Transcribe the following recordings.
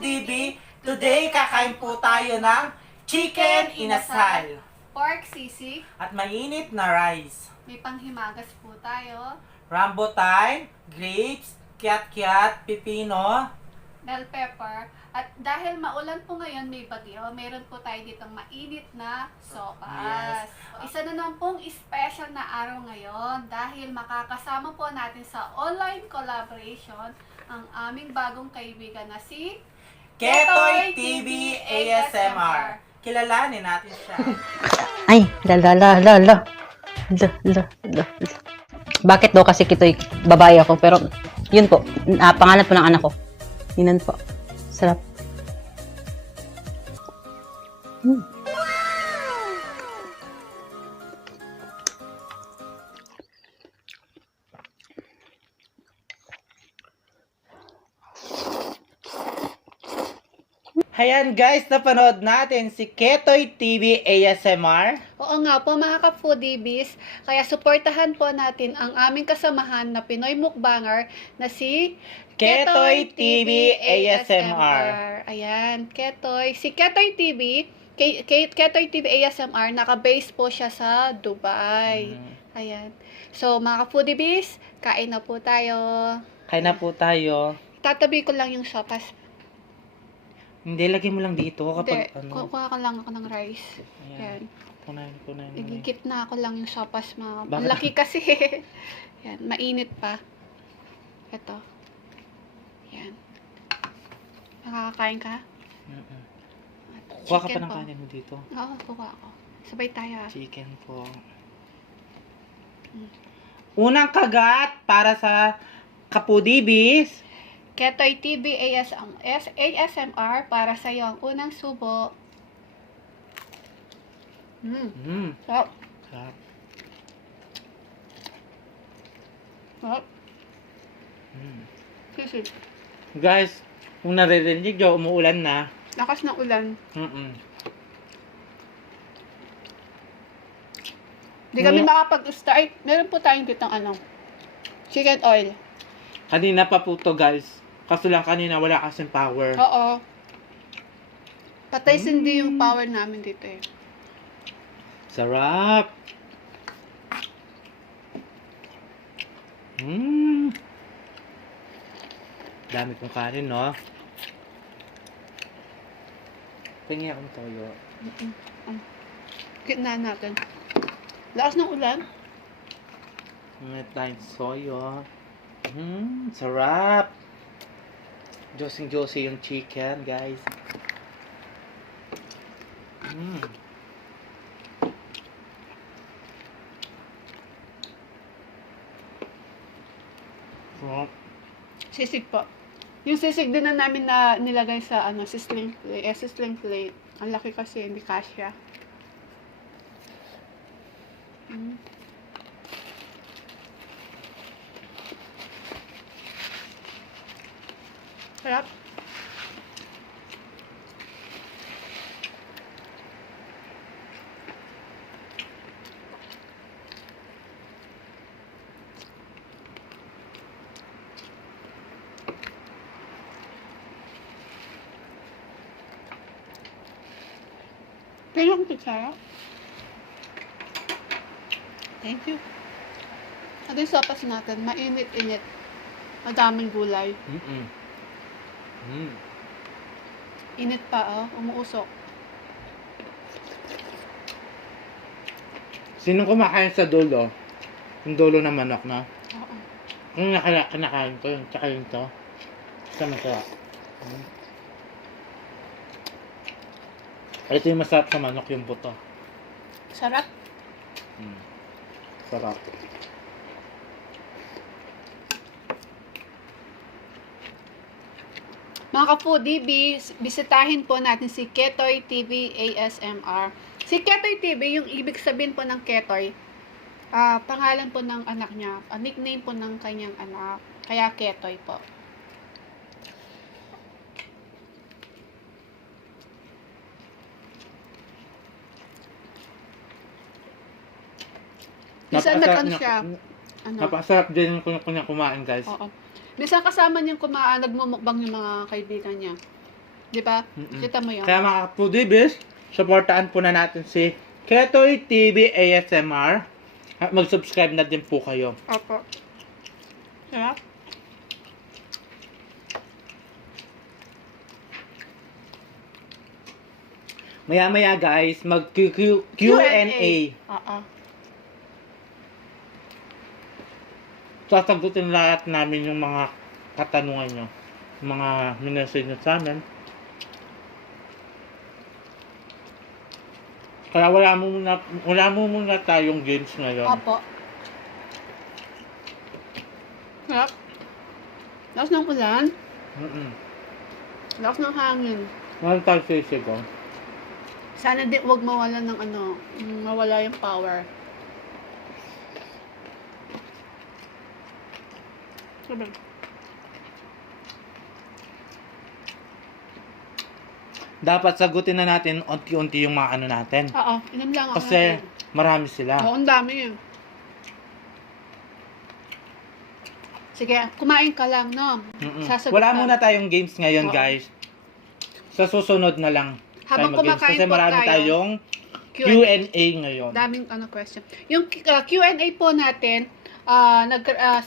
DB, today kakain po tayo ng chicken inasal Pork sisig. at mainit na rice. May panghimagas po tayo. Rambutan, grapes, kiat-kiat, pipino. Bell pepper. At dahil maulan po ngayon, may bagyo, meron po tayo ditong mainit na sopas. Yes. Isa na naman pong special na araw ngayon dahil makakasama po natin sa online collaboration ang aming bagong kaibigan na si Ketoy TV ASMR. Kilalanin natin siya. Ay, la. Bakit daw kasi kito'y babae ako? Pero, yun po, pangalan po ng anak ko. Yun po. Sarap. Ayan guys, napanood natin si Ketoy TV ASMR. Oo nga po mga ka-foodies, kaya suportahan po natin ang aming kasamahan na Pinoy mukbanger na si Ketoy TV ASMR. Ayan, Ketoy. Si Ketoy TV, Ketoy TV ASMR, naka-base po siya sa Dubai. Ayan. So mga ka-foodies, kain na po tayo. Kain na po tayo. Tatabi ko lang yung sopas. Hindi, lagay mo lang dito kapag Hindi, kuha ka lang ako ng rice. Ayan. Ayan. Kunain. Igigit na ako lang yung sopas, mga. Bakit? Ang laki kasi. Yan, mainit pa. Ito. Yan. Nakakakain ka? At Kuha ka pa chicken ng po. kanin mo dito. Oo, kuha ako. Sabay tayo. Chicken po. Mm. Unang kagat para sa kapudibis. Ketoy TV ASMR para sa iyo ang unang subo. Sarap. Sarap. Sarap. Sisig. Guys, kung naririnig nyo, umuulan na. Lakas ng ulan. Hindi kami makapag-start. Meron po tayong ditang chicken oil. Kanina pa po to guys. Kaso lang kanina wala kasing power. Oo. Patay sindi yung power namin dito eh. Sarap. Dami kong kanin, no? Tingin akong toyo. Gitna natin. Lakas ng ulan. May tayong soyo. Sarap. Josing-josi yung chicken, guys. Sarap. Sisig po. Yung sisig din na namin na nilagay sa sizzling plate. Ang laki kasi, hindi kasya. Sarap. Kaya yung pizza. Thank you. At yung sopas natin, mainit-init. Madaming gulay. Init pa, umuusok. Sinong kumakain sa dulo? Yung dulo ng manok, no? Oo. Yung kinakain ko, yung tsaka yung to. Sa masarap. Ito yung masarap sa manok, yung buto. Sarap. Sarap. Mga ka-foodie, bisitahin po natin si Ketoy TV ASMR. Si Ketoy TV, yung ibig sabihin po ng Ketoy, Pangalan po ng anak niya. Nickname po ng kanyang anak. Kaya Ketoy po. Minsan nag-ano siya. Ano? Napasarap din yung kunya kumain, guys. Oo. Minsan kasama niyang nagmumukbang yung mga kaibigan niya. Di ba? Kita mo yun. Kaya mga foodies, supportaan po na natin si Ketoy TV ASMR. At mag-subscribe na din po kayo. Opo. Sarap. Maya-maya guys, mag-Q&A. Oo. Sasagutin lahat namin yung mga katanungan nyo. Mga minessage nyo sa amin. Kaya wala mo muna tayong games ngayon. Opo. Sarap. Lakas ng ulan. Lakas ng hangin. Wala tayo sisigaw. Sana di wag mawala ng mawala yung power. Sabi. Dapat sagutin na natin unti-unti yung mga ano natin. Oo, inom lang ako. Kasi marami sila. Oo, ang dami yun. Sige, kumain ka lang, no? Sasagot Wala ka. muna tayong games ngayon, Oo. guys. Sa susunod na lang Habang tayo mag-games. kumakain Kasi po marami tayo, tayong Q&A ngayon. Daming question. Yung Q&A po natin,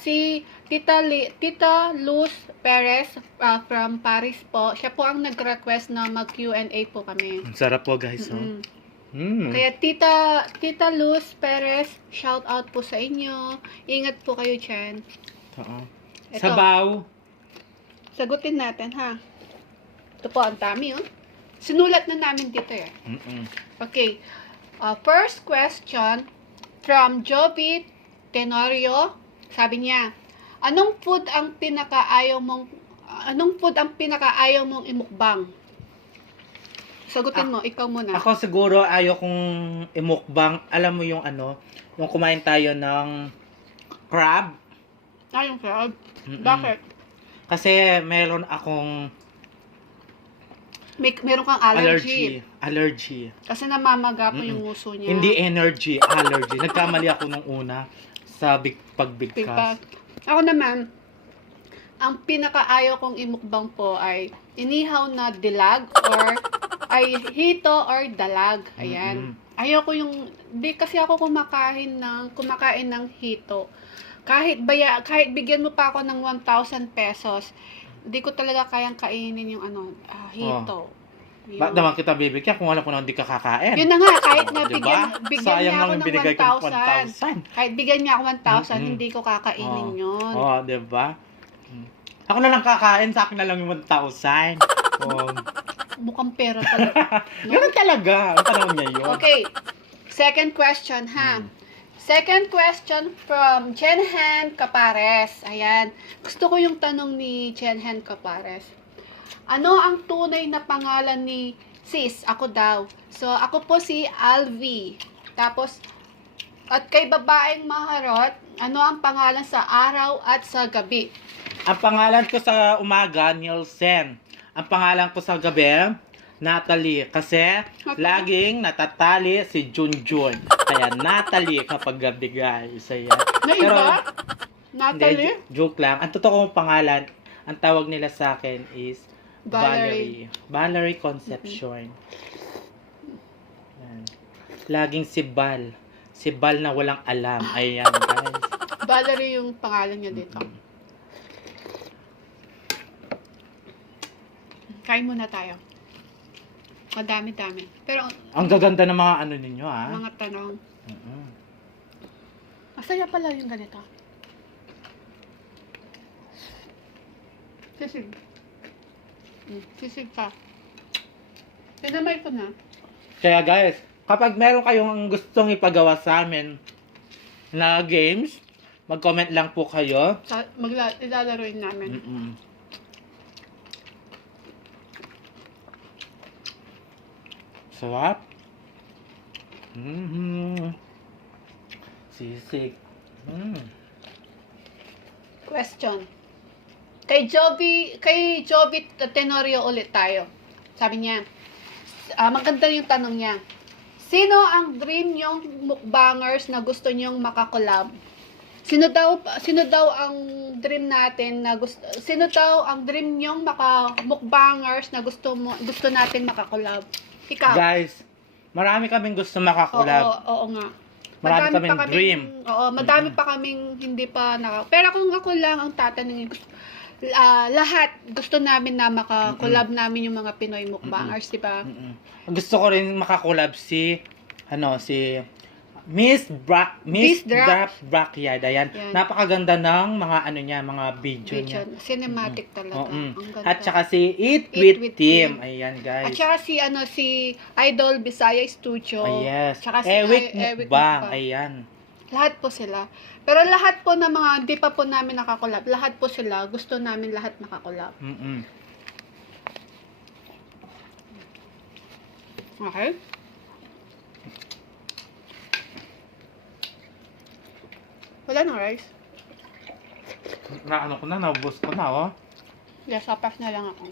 si Tita Luz Perez from Paris po, siya po ang nag-request na mag-Q&A po kami. Ang sarap po, guys. Oh. Kaya Tita Luz Perez, shout out po sa inyo. Ingat po kayo dyan. Oo. Ito. Sabaw. Sagutin natin, ha? Ito po, ang dami, oh. Sinulat na namin dito, eh. Okay. First question from Joby Tenorio. Sabi niya, anong food ang pinakaayaw mong imukbang? Sagutin mo, ikaw muna. Ako siguro ayaw kong imukbang. Alam mo yung ano, yung kumain tayo ng crab. Yung crab. Bakit? Kasi meron akong Meron kang allergy. Allergy. Kasi namamaga po yung uso niya. Hindi energy, allergy. Nagkamali ako nung una sa pagbigkas. Bigpas. Ako naman, ang pinakaayaw kong imukbang po ay inihaw na dilag or ay hito or dalag. Ayan. Ayaw ko yung, di kasi ako kumakain ng hito. Kahit bigyan mo pa ako ng 1,000 pesos, di ko talaga kayang kainin yung hito. Ba't naman kita bibigyan kung alam ko na hindi ka kakain? Yun na nga, kahit na Diba? bigyan Sayang niya ako lang ng binigay ko ng 1,000. Kahit bigyan niya ako 1,000, hindi ko kakainin yun. Oo, diba? Ako na lang kakain, sa akin na lang yung 1,000. Mukhang pera talaga. Ganun talaga. Ang tanong niya yun. Okay. Second question, ha? Second question from Jenhan Capares. Ayan. Gusto ko yung tanong ni Jenhan Capares. Ano ang tunay na pangalan ni sis? Ako daw. So, ako po si Alvi. Tapos, at kay babaeng maharot, ano ang pangalan sa araw at sa gabi? Ang pangalan ko sa umaga, Nielsen. Ang pangalan ko sa gabi, Natalie. Kasi laging natatali si Junjun. Kaya Natalie kapag gabi, guys. Ayan. Na iba? Natalie? Hindi, joke lang. Ang totoo kong pangalan, ang tawag nila sa akin is Valerie. Valerie Concepcion. Ayan. Laging si Bal. Si Bal na walang alam. Ayan, guys. Valerie yung pangalan niya dito. Kain muna tayo. Madami-dami. Pero, Ang gaganda ng mga ano ninyo, ha? mga tanong. Masaya pala yung ganito. Sisig. Sisig pa. Tinamay ko na. Kaya guys, kapag meron kayong gustong ipagawa sa amin na games, mag-comment lang po kayo. Ilalaroin namin. Sarap. Sisig. Question. Kay Jovi Tenorio ulit tayo. Sabi niya, maganda yung tanong niya. Sino ang dream yung mukbangers na gusto nyong makakolab? Sino daw ang dream natin na sino daw ang dream nyong mukbangers na gusto natin makakolab? Ikaw. Guys, marami kaming gusto makakulab. Oo nga. Marami kaming dream. Oo, madami pa kaming hindi pa pero kung ako lang ang tatanungin, lahat gusto namin na makakolab namin yung mga Pinoy mukbangers, di ba? Gusto ko rin makakulab si Miss Drop Backyard. Ayan. Yan. Napakaganda ng mga mga video niya. Cinematic talaga. Ang ganda. At saka si Eat with Team. Ayan, guys. At saka si Idol Bisaya Studio. Yes. Tsaka si Ewik Ewik Mukbang. Mukbang. Ayan. Lahat po sila. Pero lahat po na mga di pa po namin nakakolab, lahat po sila, gusto namin lahat makakolab. Okay? Wala na rice. Naano ko na, naubos ko na, oh. Yes, sapas na lang ako.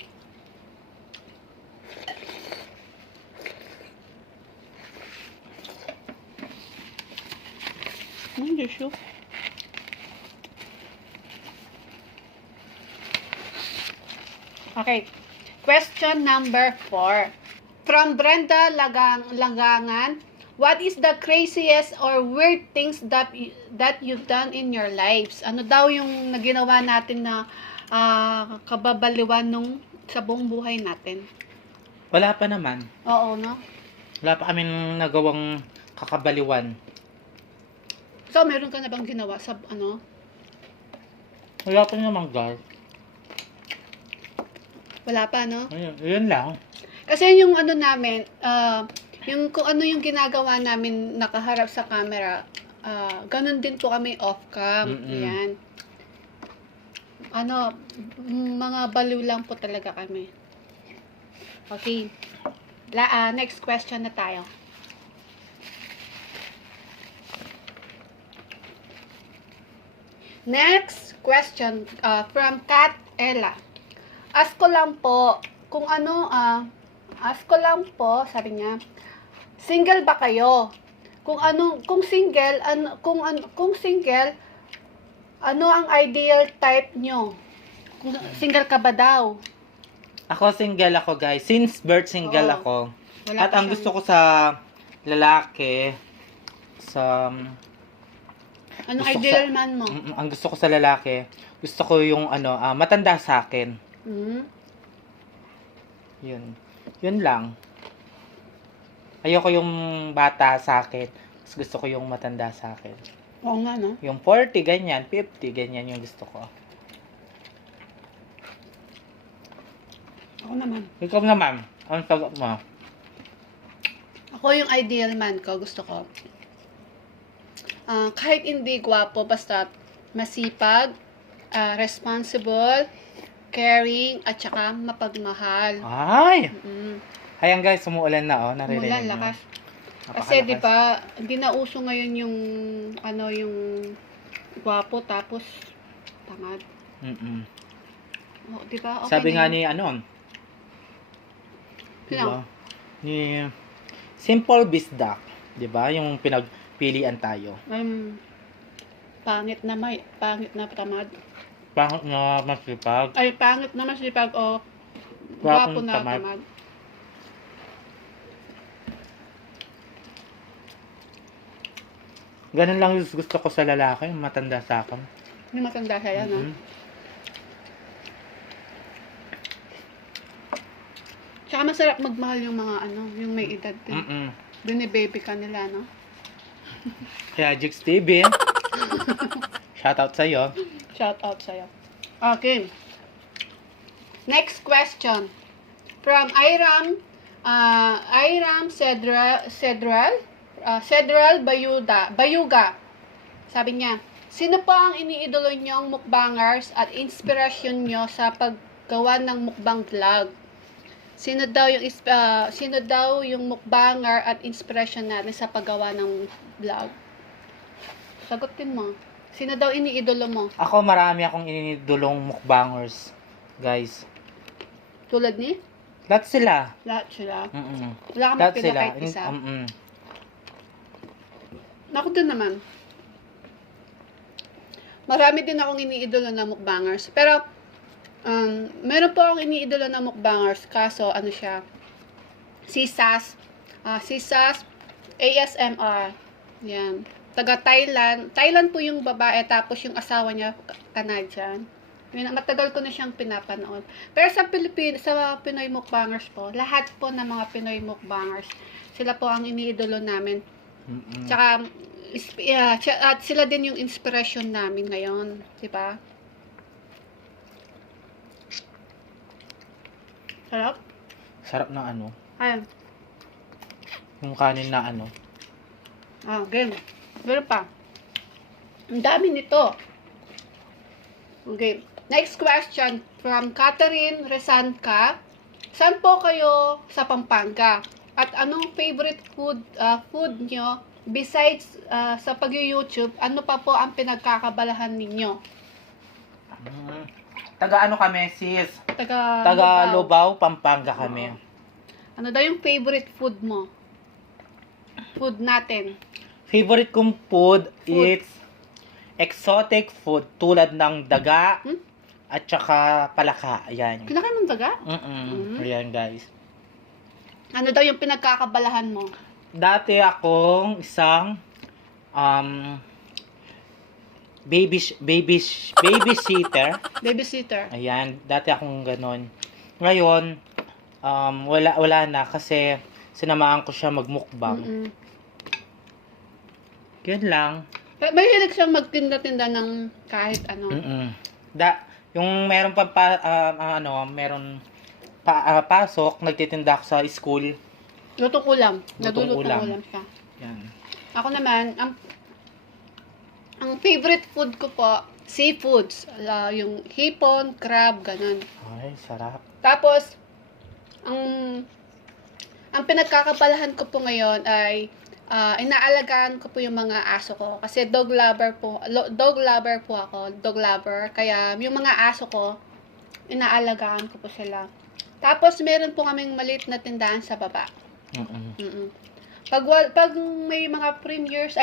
Tissue. Okay. Question number 4. From Brenda Lagangan, what is the craziest or weird things that you've done in your lives? Ano daw yung naginawa natin na kababaliwan sa buong buhay natin? Wala pa naman. Oo, no? Wala pa kaming nagawang kakabaliwan. So, meron ka na bang ginawa sa Wala pa naman, guys. Wala pa, no? Yun lang. Kasi yung namin, yung kung ano yung ginagawa namin nakaharap sa camera, ganun din po kami off-cam. Yan. Mga baliw lang po talaga kami. Okay. Next question na tayo. Next question from Kat Ella. Ask ko lang po, sabi niya, single ba kayo? Kung single, ano ang ideal type nyo? Kung single ka ba daw? Ako single ako, guys. Since birth single Oo. ako. Wala At pa ang siyang- gusto ko sa lalaki, Anong gusto ko ideal man mo? ang gusto ko sa lalaki, gusto ko yung matanda sa akin. Yun lang. Ayoko yung bata sa akin. Mas gusto ko yung matanda sa akin. Oo nga, no? Yung 40, ganyan. 50, ganyan yung gusto ko. Ako naman. Ikaw naman. Anong sagot mo? Ako yung ideal man ko, gusto ko. Kahit hindi gwapo, basta masipag, responsible, caring, at saka mapagmahal. Ay! Mm. Ayan guys, umuulan na, oh. Naririnig Umulan, niyo. lakas. Napakalakas. Kasi, di ba, hindi na uso ngayon yung, yung gwapo, tapos, tamad. Oh, di ba? Okay Sabi na nga yun. ni, Sino? diba? Ni Simple Bisdak. Diba? Yung pinagpilian tayo. Pangit na tamad. Pangit na masipag. Ay, pangit na masipag o Gwapong gwapo na tamad. tamad. Ganun lang yung gusto ko sa lalaki, yung matanda sa akin. Hindi matanda siya, no? Tsaka masarap magmahal yung mga yung may edad din. Bini-baby ka nila, no? Kaya Jix TV, shoutout sa'yo. Shout out sa'yo. Okay. Next question. From Iram Cedral Bayuga. Sabi niya, sino po ang iniidolo niyong mukbangers at inspirasyon niyo sa paggawa ng mukbang vlog? Sino daw yung mukbanger at inspirasyon natin sa paggawa ng vlog? Sagutin mo. Sino daw iniidolo mo? Ako, marami akong inidulong mukbangers, guys. Tulad ni? Lahat sila. Lahat sila. Mm-mm. Wala kang Lahat mapila sila. kahit isa. Mm-mm. Ako din naman. Marami din akong iniidolo na mukbangers. Pero, meron po akong iniidolo na mukbangers. Kaso, ano siya? Si Sas. Si Sas ASMR. Yan. Taga Thailand. Thailand po yung babae. Tapos yung asawa niya, Canadian. Matagal ko na siyang pinapanood. Pero sa sa Pinoy mukbangers po, lahat po ng mga Pinoy mukbangers, sila po ang iniidolo namin. Mm-mm. Tsaka, at sila din yung inspiration namin ngayon. Diba? Sarap? Sarap ng ano. Ayun. Yung kanin na ano. Game. Meron pa. Ang dami nito. Okay. Next question from Catherine Resanca. Saan po kayo sa Pampanga? At anong favorite food nyo besides sa pag-YouTube? Ano pa po ang pinagkakabalahan ninyo? Taga ano kami, sis? Taga Taga Lubao. Lubao, Pampanga kami. Ano daw yung favorite food mo? Food natin. Favorite kong food, it's exotic food tulad ng daga at saka palaka. Ayan. Kinakain mong daga? Ayan, guys. Ano daw yung pinagkakabalahan mo? Dati akong isang babysitter. Babysitter. Ayan, dati akong ganon. Ngayon, wala na kasi sinamaan ko siya magmukbang. Yun lang. May hilig siyang magtinda-tinda ng kahit ano. Yung meron meron pasok, nagtitinda ako sa school. Lutong ulam. Lutong Naglulutong ulam. ulam siya. Yan. Ako naman, ang favorite food ko po, seafoods. Yung hipon, crab, ganun. Ay, sarap. Tapos, ang pinagkakabalahan ko po ngayon ay inaalagaan ko po yung mga aso ko. Kasi dog lover po ako. Dog lover. Kaya yung mga aso ko, inaalagaan ko po sila. Tapos, meron po kaming maliit na tindahan sa baba. Pag may mga premieres,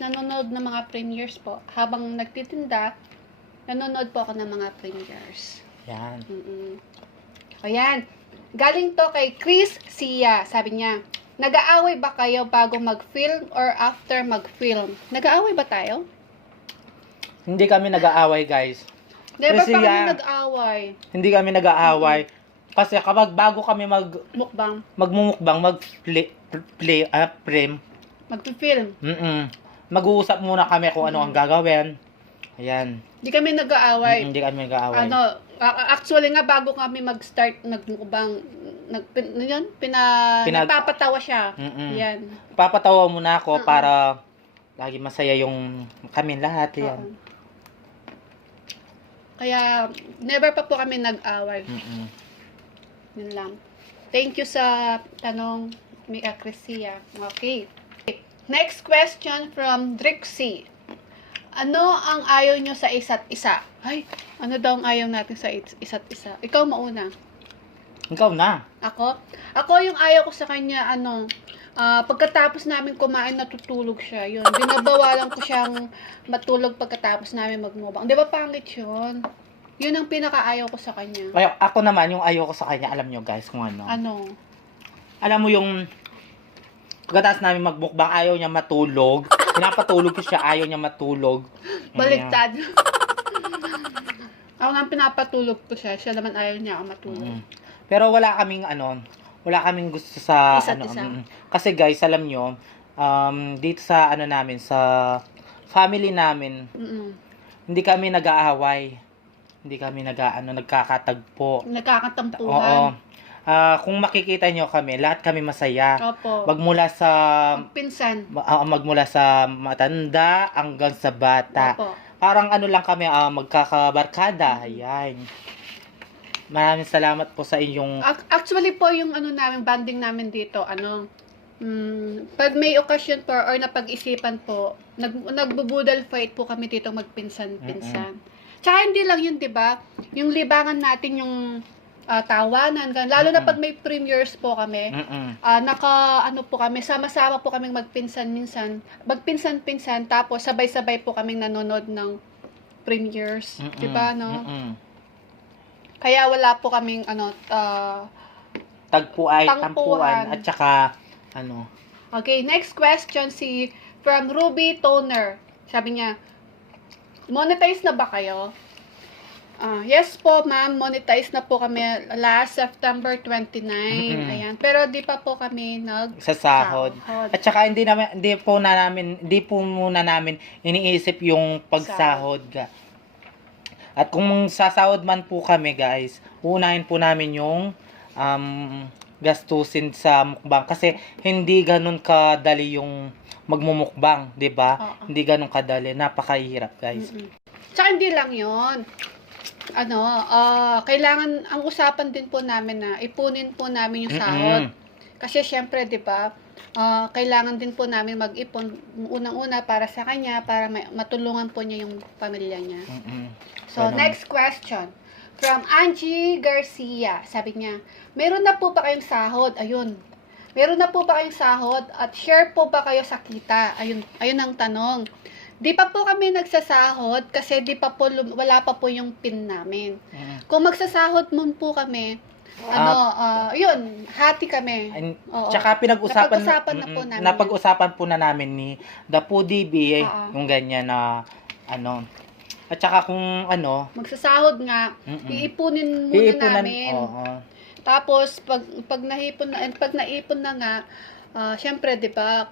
nanonood ng mga premieres po. Habang nagtitinda, nanonood po ako ng mga premieres. Yan. Ayan. Galing to kay Chris Sia. Sabi niya, nag-aaway ba kayo bago mag-film or after mag-film? Nag-aaway ba tayo? Hindi kami nag-aaway, guys. Never Kasi pa kami yan, nag-aaway. Hindi kami nag-aaway. Kasi kapag bago kami Mukbang. magmumukbang, frame, Mag-film. mag-uusap muna kami kung ano ang gagawin. Ayan. Hindi kami nag-aaway. Hindi kami nag-aaway. Actually nga, bago kami mag-start nagmukbang, nagpapatawa siya. Yan. Papatawa muna ako para lagi masaya yung kami lahat. Yan. Kaya, never pa po kami nag-away. Yun lang. Thank you sa tanong, Mika Crisia. Okay. Next question from Drixie. Ano ang ayaw nyo sa isa't isa? Ay, ano daw ang ayaw natin sa isa't isa? Ikaw mauna. Ikaw na. Ako? Ako yung ayaw ko sa kanya, pagkatapos namin kumain, natutulog siya. Yun, binabawalan ko siyang matulog pagkatapos namin magmubang. Di ba pangit yun? Yun ang pinakaayaw ko sa kanya. Ako naman, yung ayaw ko sa kanya, alam nyo guys kung ano. Ano? Alam mo yung pagkatapos namin magbukbang, ayaw niya matulog. Pinapatulog ko siya, ayaw niya matulog. Baliktad. Ako nga pinapatulog ko siya, siya naman ayaw niya ako matulog. Pero wala kaming gusto sa Isa't isa. Kasi guys, alam nyo, dito sa namin, sa family namin, hindi kami nag-aaway. Hindi kami nagkakatagpo. Nagkakatampuhan. Oo. Kung makikita nyo kami, lahat kami masaya. Opo. Magmula sa matanda hanggang sa bata. Opo. Parang lang kami, magkakabarkada. Ayan. Maraming salamat po sa inyong... Actually po, yung namin, banding namin dito, Pag may okasyon po or napag-isipan po, nagbubudal fight po kami dito magpinsan-pinsan. Tsaka hindi lang yun, 'di ba? Yung libangan natin yung tawanan, lalo na pag may premieres po kami. Ano po kami, sama-sama po kaming magpinsan-pinsan, tapos sabay-sabay po kaming nanonood ng premieres, 'di ba, no? Kaya wala po kaming tampuan at saka Okay, next question from Ruby Toner. Sabi niya, monetize na ba kayo? Yes po, ma'am. Monetize na po kami last September 29. Ayan. Pero di pa po kami sasahod. At saka hindi po muna namin iniisip yung pagsahod. At kung sasahod man po kami, guys, unahin po namin yung gastusin sa mukbang kasi hindi ganun kadali yung magmumukbang, 'di ba? Hindi ganun kadali, napakahirap, guys. Tsaka hindi lang 'yon. Kailangan ang usapan din po namin na ipunin po namin yung sahod. Kasi syempre, 'di ba? Kailangan din po namin mag-ipon unang-una para sa kanya para matulungan po niya yung pamilya niya. So, next question. From Angie Garcia. Sabi niya, meron na po ba kayong sahod? Ayun. Meron na po ba kayong sahod? At share po ba kayo sa kita? Ayun ang tanong. Di pa po kami nagsasahod kasi wala pa po yung PIN namin. Kung magsasahod mo po kami, hati kami. Tsaka napag-usapan po na namin ni The Pudi yung ganyan na at saka kung magsasahod nga, iipunin muna namin. Tapos pag naipon na nga, syempre 'di ba,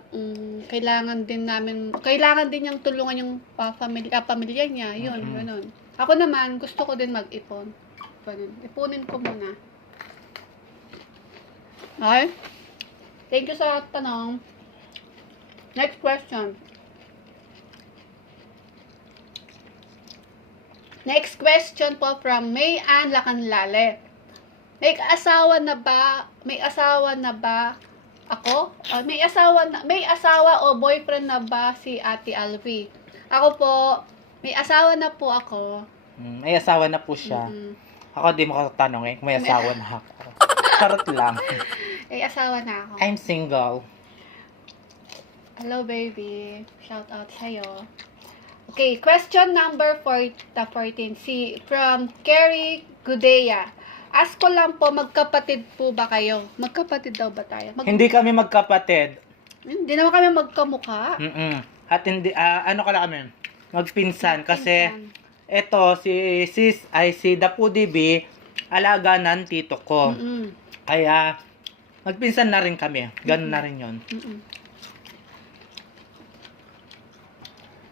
kailangan din niyang tulungan yung pamilya niya, yun, ganoon. Ako naman gusto ko din mag-ipon. Ipunin ko muna. Okay? Thank you sa tanong. Next question. Next question po from May Ann Lacanlale. May asawa na ba ako? May asawa o boyfriend na ba si Ate Alvi? Ako po, may asawa na po ako. May asawa na po siya. Ako di mo tanong may asawa na ako. Charot lang. May asawa na ako. I'm single. Hello baby. Shout out sa'yo. Okay, question number 14 from Kerry Gudea. Ask ko lang po, magkapatid po ba kayo? Magkapatid daw ba tayo? Hindi kami magkapatid. Hindi naman kami magkamukha. At hindi, kami? Magpinsan. Kasi, eto, si Dapudi B, alaga ng tito ko. Kaya, magpinsan na rin kami. Ganun na rin yun.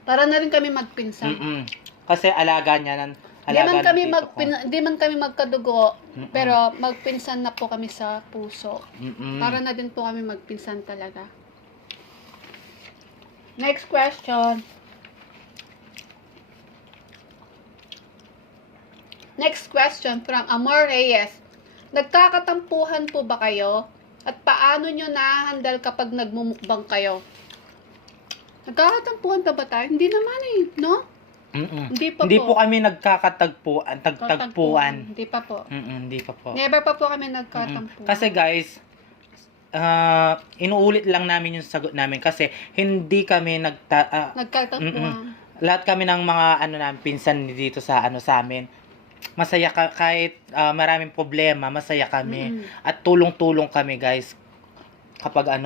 Para na rin kami magpinsan. Kasi alaga niya ng Di man kami magkadugo, pero magpinsan na po kami sa puso. Para na din po kami magpinsan talaga. Next question. Next question from Amor Reyes. Nagkakatampuhan po ba kayo? At paano nyo na-handle kapag nagmumukbang kayo? Nagkakatampuhan ba tayo? Hindi naman no? Hindi po kami nagkakatagpuan. Hindi pa po. Hindi pa po. Never pa po kami nagkatampuhan. Kasi guys, inuulit lang namin yung sagot namin kasi hindi kami nagkatampuhan. Lahat kami ng mga namin pinsan dito sa sa amin. Masaya kahit maraming problema, masaya kami at tulong-tulong kami guys. Kapag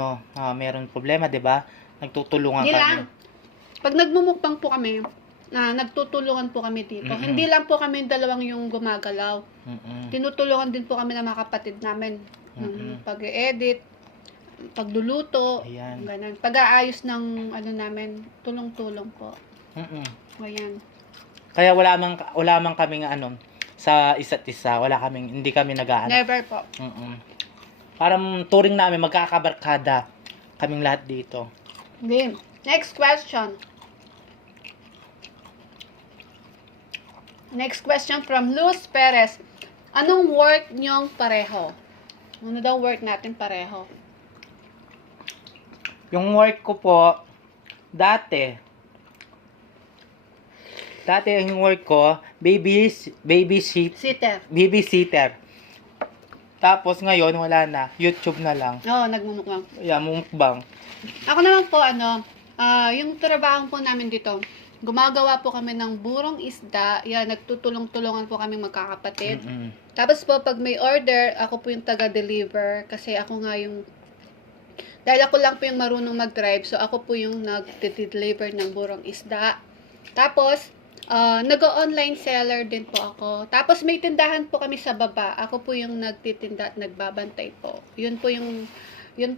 meron problema, 'di ba? Nagtutulungan kami. Pag nagmumukbang po kami, nagtutulungan po kami dito. Hindi lang po kami dalawang yung gumagalaw. Tinutulungan din po kami ng mga kapatid namin. Pag-edit, pagluluto, ganun. Pag-aayos ng namin, tulong-tulong po. Ayan. Kaya wala mang kaming sa isa't isa. Hindi kami nag-aano. Never po. Parang turing namin magkakabarkada kaming lahat dito. Okay. Next question. Next question from Luz Perez. Anong work nyong pareho? Ano daw work natin pareho? Yung work ko po, dati yung work ko, Sitter. babysitter. Tapos ngayon, wala na. YouTube na lang. Oo, nagmumukbang. Yeah, mumukbang. Ako naman po, yung trabaho po namin dito, gumagawa po kami ng burong isda. Yan, nagtutulong-tulungan po kami magkakapatid. Mm-mm. Tapos po, pag may order, ako po yung taga-deliver. Kasi ako nga yung, dahil ako lang po yung marunong mag-drive, so ako po yung nag-deliver ng burong isda. Tapos, nag-online seller din po ako. Tapos, may tindahan po kami sa baba. Ako po yung nagtitinda at nagbabantay po. Yun po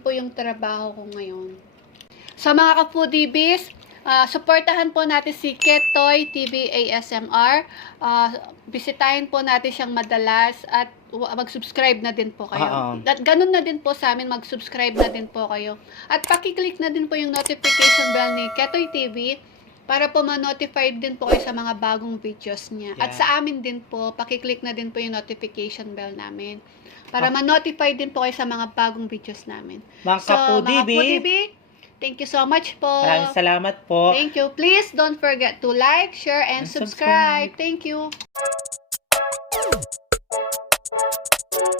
yung trabaho ko ngayon. Sa mga ka-foodiebis, suportahan po natin si Ketoy TV ASMR. Bisitahin po natin siyang madalas at mag-subscribe na din po kayo. Oo. At ganun na din po sa amin, mag-subscribe na din po kayo. At pakiclick na din po yung notification bell ni Ketoy TV para po ma-notify din po kayo sa mga bagong videos niya. At Yeah. sa amin din po, pakiclick na din po yung notification bell namin para ma-notify din po kayo sa mga bagong videos namin. Mga So, mga Kapudibi, Kapudibi, thank you so much po. maraming salamat po. Thank you. Please don't forget to like, share, and And subscribe. subscribe. Thank you.